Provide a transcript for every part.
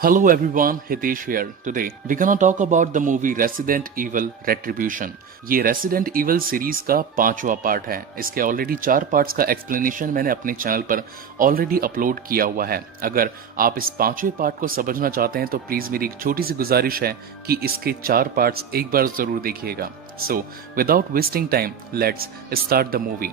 Hello everyone, Hitesh here. Today we're gonna talk about the movie Resident Evil Retribution. ये Resident Evil series का 5वां part है। इसके already 4 parts का explanation मैंने अपने चैनल पर ऑलरेडी अपलोड किया हुआ है। अगर आप इस 5वें पार्ट को समझना चाहते हैं तो प्लीज मेरी एक छोटी सी गुजारिश है कि इसके 4 पार्ट्स एक बार जरूर देखिएगा। So without wasting time let's start the movie.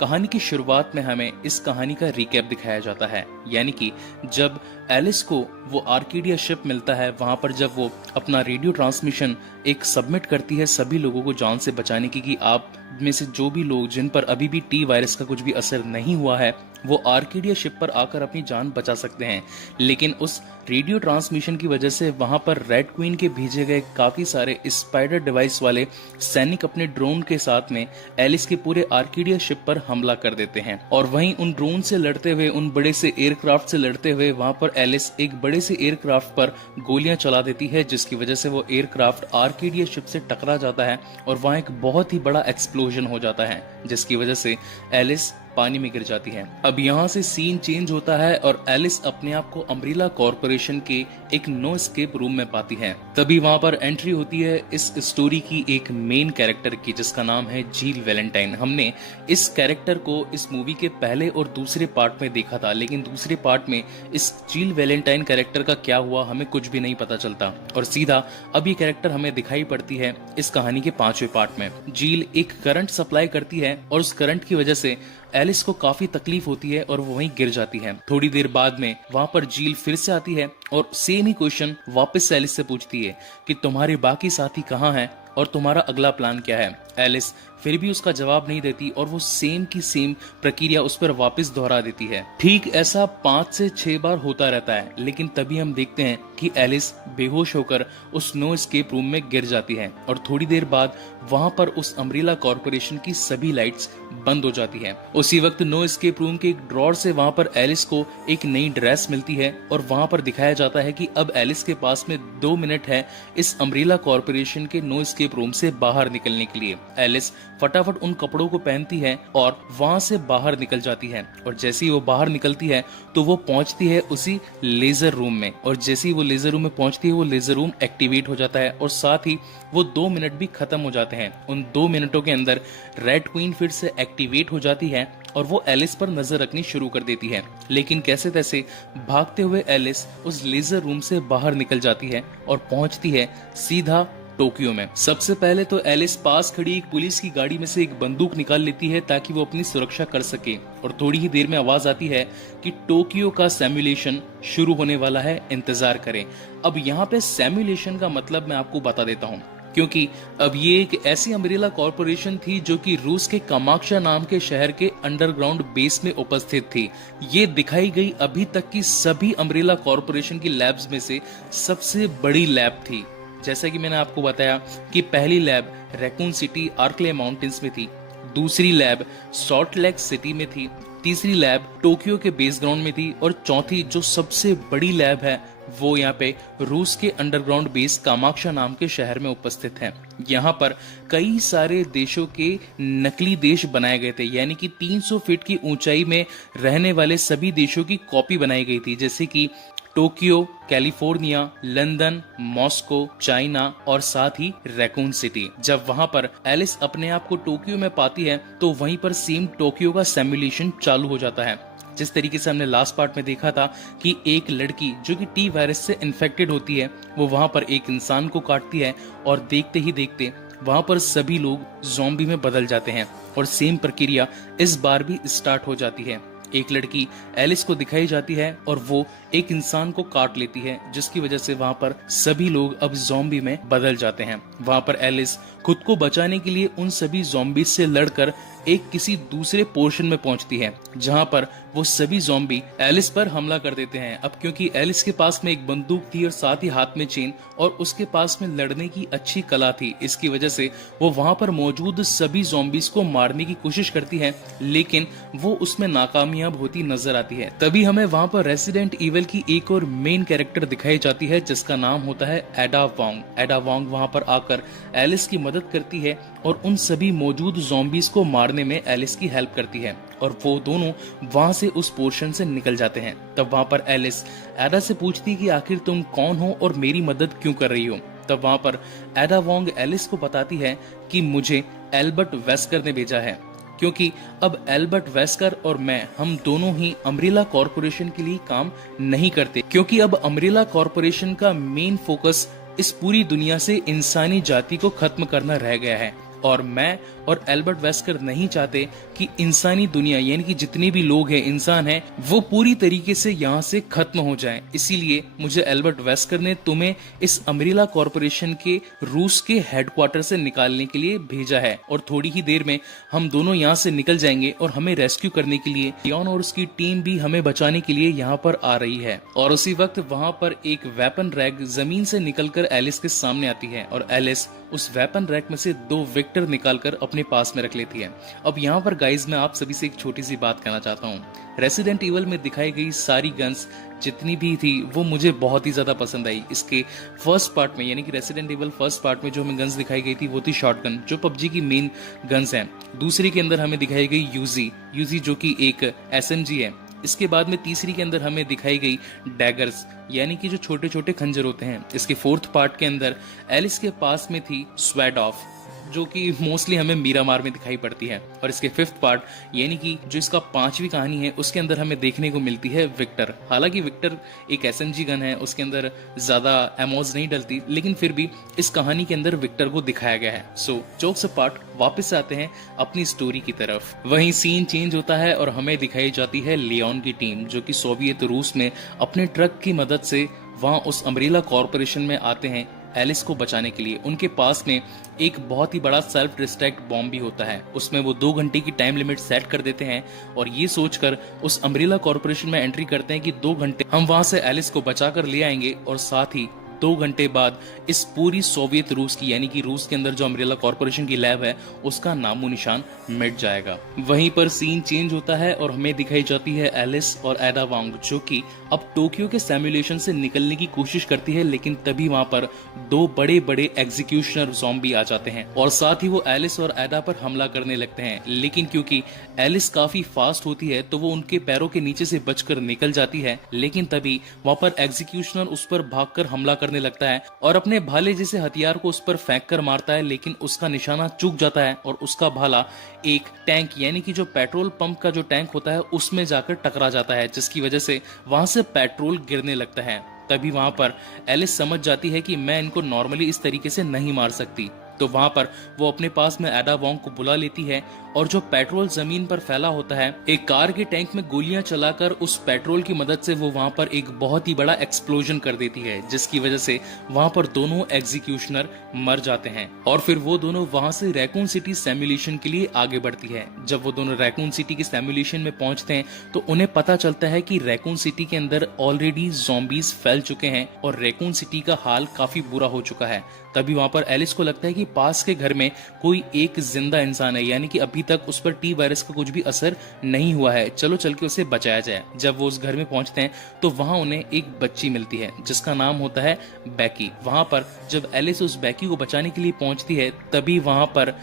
कहानी की शुरुआत में हमें इस कहानी का रिकैप दिखाया जाता है, यानी कि जब एलिस को वो आर्केडिया शिप मिलता है, वहां पर जब वो अपना रेडियो ट्रांसमिशन एक सबमिट करती है सभी लोगों को जान से बचाने की कि आप में से जो भी लोग जिन पर अभी भी टी वायरस का कुछ भी असर नहीं हुआ है वो आर्केडिया शिप पर आकर अपनी जान बचा सकते हैं। लेकिन उस रेडियो ट्रांसमिशन की वजह से वहां पर रेड क्वीन के भेजे गए काफी सारे स्पाइडर डिवाइस वाले सैनिक अपने ड्रोन के साथ में एलिस के पूरे आर्केडिया शिप पर हमला कर देते हैं। और वहीं उन ड्रोन से लड़ते हुए, उन बड़े से एयरक्राफ्ट से लड़ते हुए वहां पर एलिस एक बड़े से एयरक्राफ्ट पर गोलियां चला देती है, जिसकी वजह से वो एयरक्राफ्ट आर्केडिया शिप से टकरा जाता है और वहां एक बहुत ही बड़ा एक्सप्लोजन हो जाता है, जिसकी वजह से एलिस पानी में गिर जाती है। अब यहाँ से सीन चेंज होता है और एलिस अपने आप को अम्ब्रेला कॉर्पोरेशन के एक नो एस्केप रूम में पाती है। तभी वहां पर एंट्री होती है इस स्टोरी की एक मेन कैरेक्टर की, जिसका नाम है जील वैलेंटाइन। हमने इस कैरेक्टर को इस मूवी के पहले और दूसरे पार्ट में देखा था, लेकिन दूसरे पार्ट में इस जील वैलेंटाइन कैरेक्टर का क्या हुआ हमें कुछ भी नहीं पता चलता और सीधा अब ये कैरेक्टर हमें दिखाई पड़ती है इस कहानी के 5वें पार्ट में। जील एक करंट सप्लाई करती है और उस करंट की वजह से एलिस को काफी तकलीफ होती है और वो वहीं गिर जाती है। थोड़ी देर बाद में वहां पर जील फिर से आती है और सेम ही क्वेश्चन वापस एलिस से पूछती है कि तुम्हारे बाकी साथी कहाँ हैं और तुम्हारा अगला प्लान क्या है। एलिस फिर भी उसका जवाब नहीं देती और वो सेम की सेम प्रक्रिया उस पर वापस दोहरा देती है। ठीक ऐसा 5 से 6 बार होता रहता है, लेकिन तभी हम देखते हैं कि एलिस बेहोश होकर उस नो एस्केप रूम में गिर जाती है और थोड़ी देर बाद वहां पर उस अम्ब्रेला कॉर्पोरेशन की सभी लाइट्स बंद हो जाती है। उसी वक्त नो एस्केप रूम के एक ड्रॉर से वहां पर एलिस को एक नई ड्रेस मिलती है और वहां पर दिखाया जाता है कि अब एलिस के पास में 2 मिनट है इस अम्ब्रेला कॉर्पोरेशन के नो एस्केप रूम से बाहर निकलने के लिए। एलिस फटाफट उन कपड़ों को पहनती है और वहां से बाहर निकल जाती है और जैसे ही वो बाहर निकलती है तो वो पहुंचती है उसी लेजर रूम में और जैसे ही वो लेजर रूम में पहुंचती है वो लेजर रूम एक्टिवेट हो जाता है और साथ ही वो 2 मिनट भी खत्म हो जाते हैं। उन 2 मिनटों के अंदर रेड क्वीन फिर से एक्टिवेट हो जाती है और वो एलिस पर नजर रखनी शुरू कर देती है, लेकिन कैसे तैसे भागते हुए एलिस उस लेजर रूम से बाहर निकल जाती है और पहुंचती है सीधा टोक्यो में। सबसे पहले तो एलिस पास खड़ी एक पुलिस की गाड़ी में से एक बंदूक निकाल लेती है ताकि वो अपनी सुरक्षा कर सके और थोड़ी ही देर में आवाज आती है कि टोक्यो का सिमुलेशन शुरू होने वाला है, इंतजार करें। अब यहाँ पे सिमुलेशन का मतलब मैं आपको बता देता हूँ, क्योंकि अब ये एक ऐसी अम्ब्रेला कॉर्पोरेशन थी जो कि रूस के कामाक्षा नाम के शहर के अंडरग्राउंड बेस में उपस्थित थी। ये दिखाई गई अभी तक की सभी अम्ब्रेला कॉर्पोरेशन की लैब्स में से सबसे बड़ी लैब थी। जैसा कि मैंने आपको बताया कि पहली लैब रैकून सिटी आर्कले माउंटेन्स में थी, दूसरी लैब सॉल्ट लेक सिटी में थी, तीसरी लैब टोक्यो के बेस ग्राउंड में थी और चौथी जो सबसे बड़ी लैब है वो यहाँ पे रूस के अंडरग्राउंड बेस कामाक्षा नाम के शहर में उपस्थित है। यहाँ पर कई सारे देशों के नकली देश बनाए गए थे, यानी कि 300 फीट की ऊंचाई में रहने वाले सभी देशों की कॉपी बनाई गई थी, जैसे कि Tokyo, California, London, Moscow, China और साथ ही रैकून सिटी। जब वहां पर एलिस अपने आप को टोक्यो में पाती है तो वहीं पर सेम टोक्यो का सिमुलेशन चालू हो जाता है। जिस तरीके से हमने लास्ट पार्ट में देखा था कि एक लड़की जो कि टी वायरस से इन्फेक्टेड होती है वो वहां पर एक इंसान को काटती है और देखते ही देखते वहां पर सभी लोग ज़ॉम्बी में बदल जाते हैं और सेम प्रक्रिया इस बार भी स्टार्ट हो जाती है। एक लड़की एलिस को दिखाई जाती है और वो एक इंसान को काट लेती है, जिसकी वजह से वहां पर सभी लोग अब ज़ॉम्बी में बदल जाते हैं। वहां पर एलिस खुद को बचाने के लिए उन सभी ज़ॉम्बी से लड़कर एक किसी दूसरे पोर्शन में पहुंचती है, जहां पर वो सभी ज़ॉम्बी एलिस पर हमला कर देते हैं। अब क्योंकि एलिस के पास में एक बंदूक थी और साथ ही हाथ में चेन और उसके पास में लड़ने की अच्छी कला थी, इसकी वजह से वो वहां पर मौजूद सभी ज़ॉम्बीज को मारने की कोशिश करती है, लेकिन वो उसमें नाकामयाब होती नजर आती है। तभी हमें वहां पर रेसिडेंट इविल की एक और मेन कैरेक्टर दिखाई जाती है, जिसका नाम होता है एडा वॉन्ग। एडा वॉन्ग वहां पर आकर एलिस की मदद मदद करती है और उन सभी मौजूद ज़ॉम्बीज को मारने में एलिस की हेल्प करती है और वो दोनों वहां से उस पोर्शन से निकल जाते हैं। तब वहां पर एलिस एडा से पूछती कि आखिर तुम कौन हो और मेरी मदद क्यों कर रही हो। तब वहां पर एडा वोंग एलिस को बताती है कि मुझे एल्बर्ट वेस्कर ने भेजा है, क्योंकि अब एल्बर्ट वेस्कर और मैं हम दोनों ही अम्ब्रेला कॉरपोरेशन के लिए काम नहीं करते, क्योंकि अब अम्ब्रेला कॉरपोरेशन का मेन फोकस इस पूरी दुनिया से इंसानी जाति को खत्म करना रह गया है और मैं और एल्बर्ट वेस्कर नहीं चाहते कि इंसानी दुनिया यानी कि जितने भी लोग हैं, इंसान हैं, वो पूरी तरीके से यहाँ से खत्म हो जाएं। इसीलिए मुझे एल्बर्ट वेस्कर ने तुम्हें इस अम्ब्रेला कॉरपोरेशन के रूस के हेडक्वार्टर से निकालने के लिए भेजा है और थोड़ी ही देर में हम दोनों यहाँ से निकल जाएंगे और हमें रेस्क्यू करने के लिए लियोन और उसकी टीम भी हमें बचाने के लिए यहाँ पर आ रही है। और उसी वक्त वहाँ पर एक वेपन रैक जमीन से निकलकर एलिस के सामने आती है और एलिस उस वेपन रैक में से 2 विक्टर निकालकर अपने पास में रख लेती है। अब यहाँ पर गाइज मैं आप सभी से एक छोटी सी बात कहना चाहता हूँ। रेसिडेंट इवल में दिखाई गई सारी गन्स जितनी भी थी वो मुझे बहुत ही ज्यादा पसंद आई। इसके फर्स्ट पार्ट में यानी कि रेसिडेंट इवल फर्स्ट पार्ट में जो हमें गन्स दिखाई गई थी वो थी शॉटगन, जो पबजी की मेन गन्स हैं। दूसरी के अंदर हमें दिखाई गई यूजी जो कि एक एसएमजी है। इसके बाद में तीसरी के अंदर हमें दिखाई गई डैगर्स यानी कि जो छोटे छोटे खंजर होते हैं। इसके फोर्थ पार्ट के अंदर एलिस के पास में थी स्वैड ऑफ, जो कि मोस्टली हमें मीरामार में दिखाई पड़ती है। और इसके फिफ्थ पार्ट यानी कि जो इसका 5वीं कहानी है उसके अंदर हमें देखने को मिलती है विक्टर। हालांकि विक्टर एक एसएमजी गन है, उसके अंदर ज्यादा एमोज नहीं डलती, लेकिन फिर भी इस कहानी के अंदर विक्टर को दिखाया गया है। सो जोक्स अपार्ट, वापस आते हैं अपनी स्टोरी की तरफ। वहीं सीन चेंज होता है और हमें दिखाई जाती है लियोन की टीम, जो कि सोवियत रूस में अपने ट्रक की मदद से वहां उस अम्ब्रेला कॉरपोरेशन में आते हैं एलिस को बचाने के लिए। उनके पास में एक बहुत ही बड़ा सेल्फ डिस्ट्रैक्ट बॉम्ब भी होता है। उसमें वो 2 घंटे की टाइम लिमिट सेट कर देते हैं और ये सोचकर उस अम्ब्रेला कॉरपोरेशन में एंट्री करते हैं कि 2 घंटे हम वहां से एलिस को बचाकर ले आएंगे और साथ ही 2 घंटे बाद इस पूरी सोवियत रूस की यानी कि रूस के अंदर जो अम्ब्रेला कॉरपोरेशन की लैब है उसका नामो निशान मिट जाएगा। वहीं पर सीन चेंज होता है और हमें दिखाई जाती है एलिस और एडा वोंग, जो कि अब टोक्यो के सिमुलेशन से निकलने की कोशिश करती है, लेकिन तभी वहां पर 2 बड़े बड़े एग्जीक्यूशनर ज़ॉम्बी आ जाते हैं और साथ ही वो एलिस और एडा पर हमला करने लगते हैं। लेकिन क्योंकि एलिस काफी फास्ट होती है तो वो उनके पैरों के नीचे से बचकर निकल जाती है, लेकिन तभी वहां पर एग्जीक्यूशनर उस पर भागकर हमला करने लगता है और अपने भाले जैसे हथियार को उस पर फेंक कर मारता है, लेकिन उसका निशाना चूक जाता है और उसका भाला एक टैंक यानी कि जो पेट्रोल पंप का जो टैंक होता है उसमें जाकर टकरा जाता है, जिसकी वजह से वहां से पेट्रोल गिरने लगता है। तभी वहां पर एलिस समझ जाती है कि मैं इनको नॉर्मली इस तरीके से नहीं मार सकती, तो वहां पर वो अपने पास में एडा वोंग को बुला लेती है और जो पेट्रोल जमीन पर फैला होता है एक कार के टैंक में गोलियां चलाकर उस पेट्रोल की मदद से वो वहां पर एक बहुत ही बड़ा एक्सप्लोजन कर देती है, जिसकी वजह से वहां पर दोनों एग्जीक्यूशनर मर जाते हैं। और फिर वो दोनों वहां से रैकून सिटी सिमुलेशन के लिए आगे बढ़ती है। जब वो दोनों रैकून सिटी के सिमुलेशन में पहुंचते हैं तो उन्हें पता चलता है कि रैकून सिटी के अंदर ऑलरेडी ज़ॉम्बीज फैल चुके हैं और रैकून सिटी का हाल काफी बुरा हो चुका है। तभी वहां पर एलिस को लगता है कि पास के घर में कोई एक जिंदा इंसान है, यानी कि अभी तक उस पर टी वायरस का कुछ भी असर नहीं हुआ है, चलो चल के उसे बचाया जाए। जब वो उस घर में पहुंचते हैं तो वहां उन्हें एक बच्ची मिलती है जिसका नाम होता है बैकी। वहां पर जब एलिस उस बैकी को बचाने के लिए पहुंचती है तभी वहां पर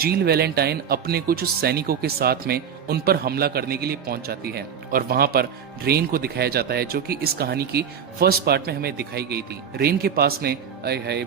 जील वैलेंटाइन अपने कुछ सैनिकों के साथ में उन पर हमला करने के लिए पहुंच जाती है और वहां पर रेन को दिखाया जाता है, जो कि इस कहानी की फर्स्ट पार्ट में हमें दिखाई गई थी। रेन के पास में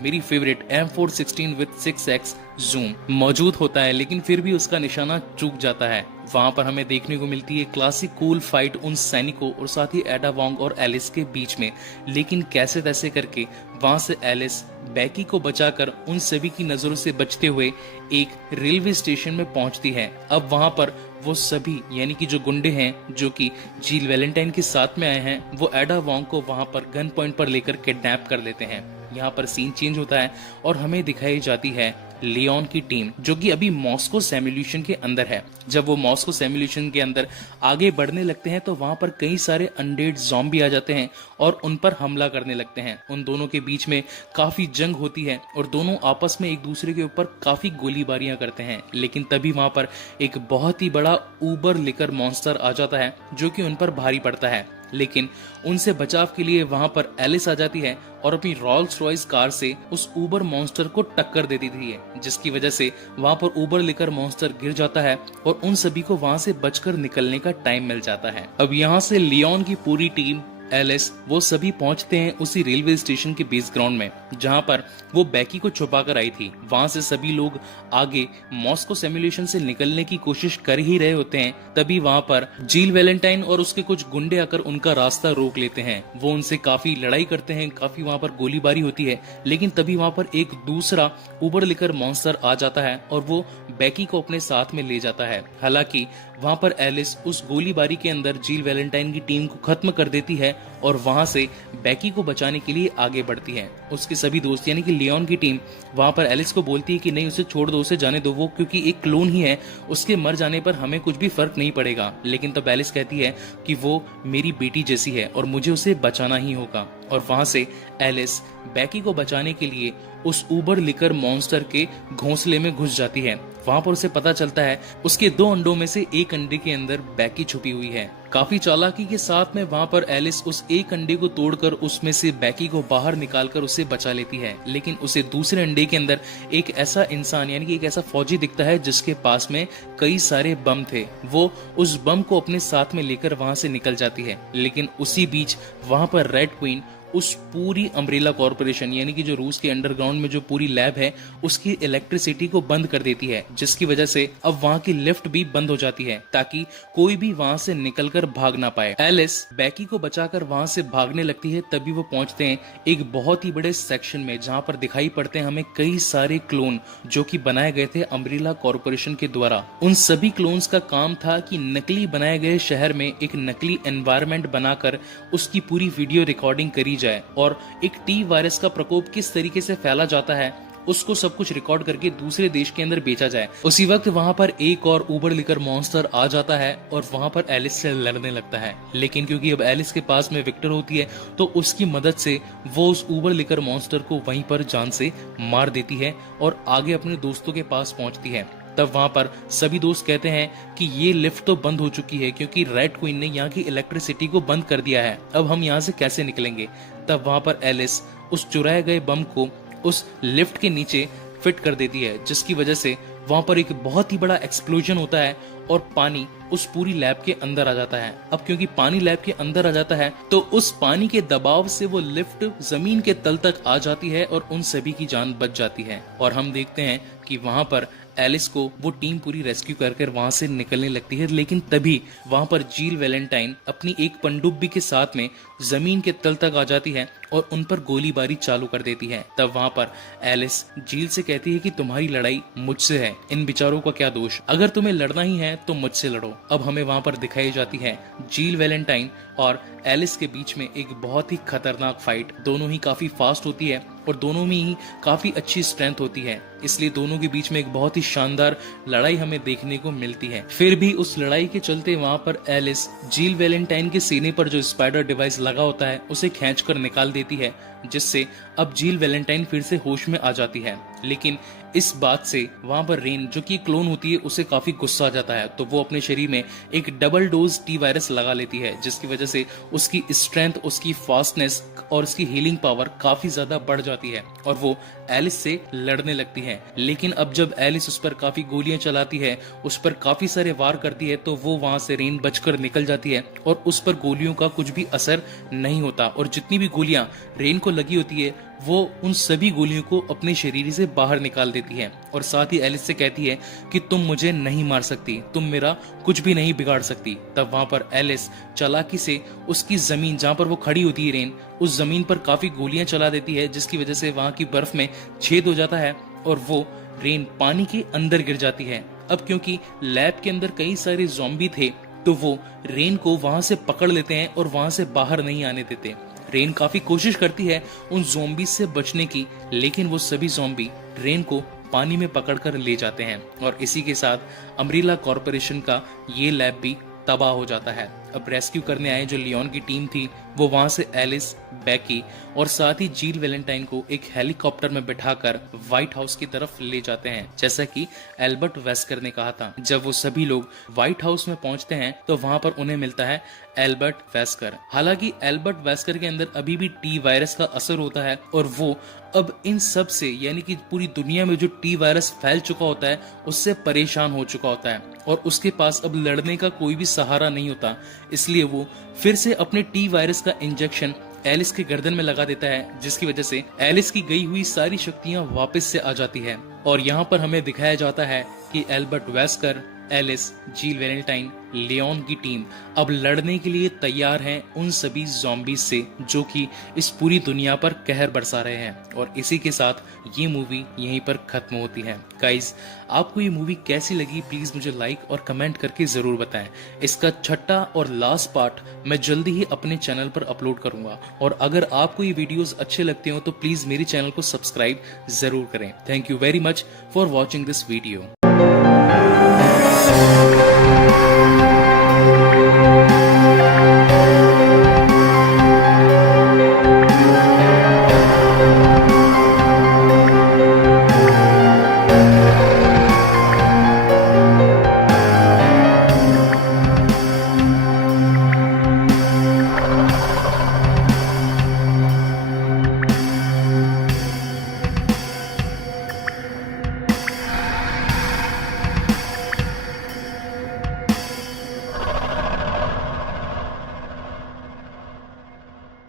मेरी favourite M416 with 6x zoom मौजूद होता है, लेकिन फिर भी उसका निशाना चूक जाता है। वहां पर हमें देखने को मिलती है क्लासिक कूल फाइट उन सैनिकों और साथ ही एडा वोंग और एलिस के बीच में, लेकिन कैसे तैसे करके वहां से एलिस बैकी को बचाकर उन सभी की नजरों से बचते हुए एक रेलवे स्टेशन में पहुंचती है। अब वहां पर वो सभी यानी कि जो गुंडे हैं जो कि जील वैलेंटाइन के साथ में आए हैं, वो एडा वोंग को वहां पर गन पॉइंट पर लेकर किडनैप कर लेते हैं। यहाँ पर सीन चेंज होता है और हमें दिखाई जाती है लियोन की टीम, जो कि अभी मॉस्को सिमुलेशन के अंदर है। जब वो मॉस्को सिमुलेशन के अंदर आगे बढ़ने लगते हैं तो वहां पर कई सारे अनडेड ज़ॉम्बी आ जाते हैं और उन पर हमला करने लगते हैं। उन दोनों के बीच में काफी जंग होती है और दोनों आपस में एक दूसरे के ऊपर काफी गोलीबारियां करते हैं, लेकिन तभी वहां पर एक बहुत ही बड़ा ऊबर लिकर मॉन्स्टर आ जाता है जो कि उन पर भारी पड़ता है। लेकिन उनसे बचाव के लिए वहां पर एलिस आ जाती है और अपनी रोल्स रॉयस कार से उस ऊबर मॉन्स्टर को टक्कर दे देती है, जिसकी वजह से वहां पर ऊबर लिकर मॉन्स्टर गिर जाता है और उन सभी को वहां से बचकर निकलने का टाइम मिल जाता है। अब यहाँ से लियोन की पूरी टीम, एलिस, वो सभी पहुंचते हैं उसी रेलवे स्टेशन के बेस ग्राउंड में जहां पर वो बैकी को छुपा कर आई थी। वहां से सभी लोग आगे मॉस्को सिमुलेशन से निकलने की कोशिश कर ही रहे होते हैं, तभी वहां पर जील वैलेंटाइन और उसके कुछ गुंडे आकर उनका रास्ता रोक लेते हैं। वो उनसे काफी लड़ाई करते हैं, काफी वहां पर गोलीबारी होती है, लेकिन तभी वहां पर एक दूसरा उबर लिकर मॉन्स्टर आ जाता है और वो बैकी को अपने साथ में ले जाता है। हालांकि वहां पर एलिस उस गोलीबारी के अंदर जील वैलेंटाइन की टीम को खत्म कर देती है और वहां से बैकी को बचाने के लिए आगे बढ़ती है। उसके सभी दोस्त यानी कि लियोन की टीम वहां पर एलिस को बोलती है कि नहीं, उसे छोड़ दो, उसे जाने दो, वो क्योंकि एक क्लोन ही है, उसके मर जाने पर हमें कुछ भी फर्क नहीं पड़ेगा। लेकिन तब एलिस कहती है कि वो मेरी बेटी जैसी है और मुझे उसे बचाना ही होगा। और वहां से एलिस बैकी को बचाने के लिए उस ऊबर लिकर मॉन्स्टर के घोंसले में घुस जाती है। वहां पर उसे पता चलता है उसके 2 अंडों में से एक अंडे के अंदर बैकी छुपी हुई है। काफी चालाकी के साथ में वहां पर एलिस उस एक अंडे को तोड़कर उसमें से बैकी को बाहर निकालकर उसे बचा लेती है, लेकिन उसे दूसरे अंडे के अंदर एक ऐसा इंसान यानी कि एक ऐसा फौजी दिखता है जिसके पास में कई सारे बम थे। वो उस बम को अपने साथ में लेकर वहां से निकल जाती है, लेकिन उसी बीच वहां पर रेड क्वीन उस पूरी अम्ब्रेला कॉर्पोरेशन यानी कि जो रूस के अंडरग्राउंड में जो पूरी लैब है उसकी इलेक्ट्रिसिटी को बंद कर देती है, जिसकी वजह से अब वहां की लिफ्ट भी बंद हो जाती है ताकि कोई भी वहां से निकलकर भाग ना पाए। एलिस बैकी को बचाकर वहां से भागने लगती है, तभी वो पहुंचते हैं एक बहुत ही बड़े सेक्शन में जहां पर दिखाई पड़ते हैं हमें कई सारे क्लोन जो कि बनाए गए थे अम्ब्रेला कॉर्पोरेशन के द्वारा। उन सभी क्लोन्स का काम था कि नकली बनाए गए शहर में एक नकली एनवायरनमेंट बनाकर उसकी पूरी वीडियो रिकॉर्डिंग करी जाए और एक टी वायरस का प्रकोप किस तरीके से फैला जाता है उसको सब कुछ रिकॉर्ड करके दूसरे देश के अंदर बेचा जाए। उसी वक्त वहां पर एक और उबर लिकर मॉन्स्टर आ जाता है और वहां पर एलिस से लड़ने लगता है, लेकिन क्योंकि अब एलिस के पास में विक्टर होती है तो उसकी मदद से वो उस उबर लिकर मॉन्स्टर को वहीं पर जान से मार देती है और आगे अपने दोस्तों के पास पहुंचती है। तब वहां पर सभी दोस्त कहते हैं कि ये लिफ्ट तो बंद हो चुकी है क्योंकि रेड क्वीन ने यहाँ की इलेक्ट्रिसिटी को बंद कर दिया है, अब हम यहाँ से कैसे निकलेंगे। तब वहां पर एलिस उस चुराए गए बम को उस लिफ्ट के नीचे फिट कर देती है, जिसकी वजह से वहां पर एक बहुत ही बड़ा एक्सप्लोजन होता है और पानी उस पूरी लैब के अंदर आ जाता है। अब क्योंकि पानी लैब के अंदर आ जाता है तो उस पानी के दबाव से वो लिफ्ट जमीन के तल तक आ जाती है और उन सभी की जान बच जाती है। और हम देखते हैं कि वहां पर एलिस को वो टीम पूरी रेस्क्यू कर वहां से निकलने लगती है, लेकिन तभी वहां पर जील वैलेंटाइन अपनी एक पनडुब्बी के साथ में जमीन के तल तक आ जाती है और उन पर गोलीबारी चालू कर देती है। तब वहां पर एलिस जील से कहती है कि तुम्हारी लड़ाई मुझसे है, इन बेचारों का क्या दोष, अगर तुम्हें लड़ना ही है तो मुझसे लड़ो। अब हमें वहां पर दिखाई जाती है जील वैलेंटाइन और एलिस के बीच में एक बहुत ही खतरनाक फाइट। दोनों ही काफी फास्ट होती है और दोनों में ही काफी अच्छी स्ट्रेंथ होती है, इसलिए दोनों के बीच में एक बहुत ही शानदार लड़ाई हमें देखने को मिलती है। फिर भी उस लड़ाई के चलते वहां पर एलिस जील वैलेंटाइन के सीने पर जो स्पाइडर डिवाइस लगा होता है उसे खींचकर निकाल देती है, जिससे अब जील वैलेंटाइन फिर से होश में आ जाती है। लेकिन इस बात से वहां पर रेन जो कि क्लोन होती है उसे काफी गुस्सा आ जाता है, तो वो अपने शरीर में एक डबल डोज टी वायरस लगा लेती है, जिसकी वजह से उसकी स्ट्रेंथ, उसकी फास्टनेस और उसकी हीलिंग पावर काफी ज्यादा बढ़ जाती है और वो एलिस से लड़ने लगती है। लेकिन अब जब एलिस उस पर काफी गोलियां चलाती है, उस पर काफी सारे वार करती है, तो वो वहां से रेन बचकर निकल जाती है और उस पर गोलियों का कुछ भी असर नहीं होता और जितनी भी गोलियां रेन को लगी होती है वो उन सभी गोलियों को अपने शरीर से बाहर निकाल देती है और साथ ही एलिस से कहती है कि तुम मुझे नहीं मार सकती, तुम मेरा कुछ भी नहीं बिगाड़ सकती। तब वहां पर एलिस चालाकी से उसकी जमीन जहां पर वो खड़ी होती है रेन, उस जमीन पर काफी गोलियां चला देती है, जिसकी वजह से वहां की बर्फ में छेद हो जाता है और वो रेन पानी के अंदर गिर जाती है। अब क्योंकि लैब के अंदर कई सारे ज़ॉम्बी थे तो वो रेन को वहां से पकड़ लेते हैं और वहां से बाहर नहीं आने देते। रेन काफी कोशिश करती है उन ज़ॉम्बी से बचने की, लेकिन वो सभी ज़ॉम्बी रेन को पानी में पकड़कर ले जाते हैं और इसी के साथ अम्ब्रेला कॉर्पोरेशन का ये लैब भी तबाह हो जाता है। अब रेस्क्यू करने आए जो लियोन की टीम थी वो वहां से एलिस, बैकी और साथ ही जील वैलेंटाइन को एक हेलीकॉप्टर में बिठाकर व्हाइट हाउस की तरफ ले जाते हैं, जैसा कि एल्बर्ट वेस्कर ने कहा था। जब वो सभी लोग व्हाइट हाउस में पहुंचते हैं तो वहां पर उन्हें मिलता है एल्बर्ट वेस्कर। हालांकि एल्बर्ट वेस्कर के अंदर अभी भी टी वायरस का असर होता है और वो अब इन सब से यानी कि पूरी दुनिया में जो टी वायरस फैल चुका होता है उससे परेशान हो चुका होता है और उसके पास अब लड़ने का कोई भी सहारा नहीं होता। इसलिए वो फिर से अपने टी वायरस का इंजेक्शन एलिस के गर्दन में लगा देता है, जिसकी वजह से एलिस की गई हुई सारी शक्तियां वापस से आ जाती है। और यहाँ पर हमें दिखाया जाता है कि एल्बर्ट वेस्कर, एलिस, जिल वैलेंटाइन, लियोन की टीम अब लड़ने के लिए तैयार हैं उन सभी ज़ॉम्बीज से जो कि इस पूरी दुनिया पर कहर बरसा रहे हैं। और इसी के साथ ये मूवी यहीं पर खत्म होती है। गाइस, आपको ये मूवी कैसी लगी प्लीज मुझे लाइक और कमेंट करके जरूर बताएं। इसका छठा और लास्ट पार्ट मैं जल्दी ही अपने चैनल पर अपलोड करूंगा और अगर आपको ये वीडियोस अच्छे लगते हो तो प्लीज मेरे चैनल को सब्सक्राइब जरूर करें। Thank you very much for watching this video.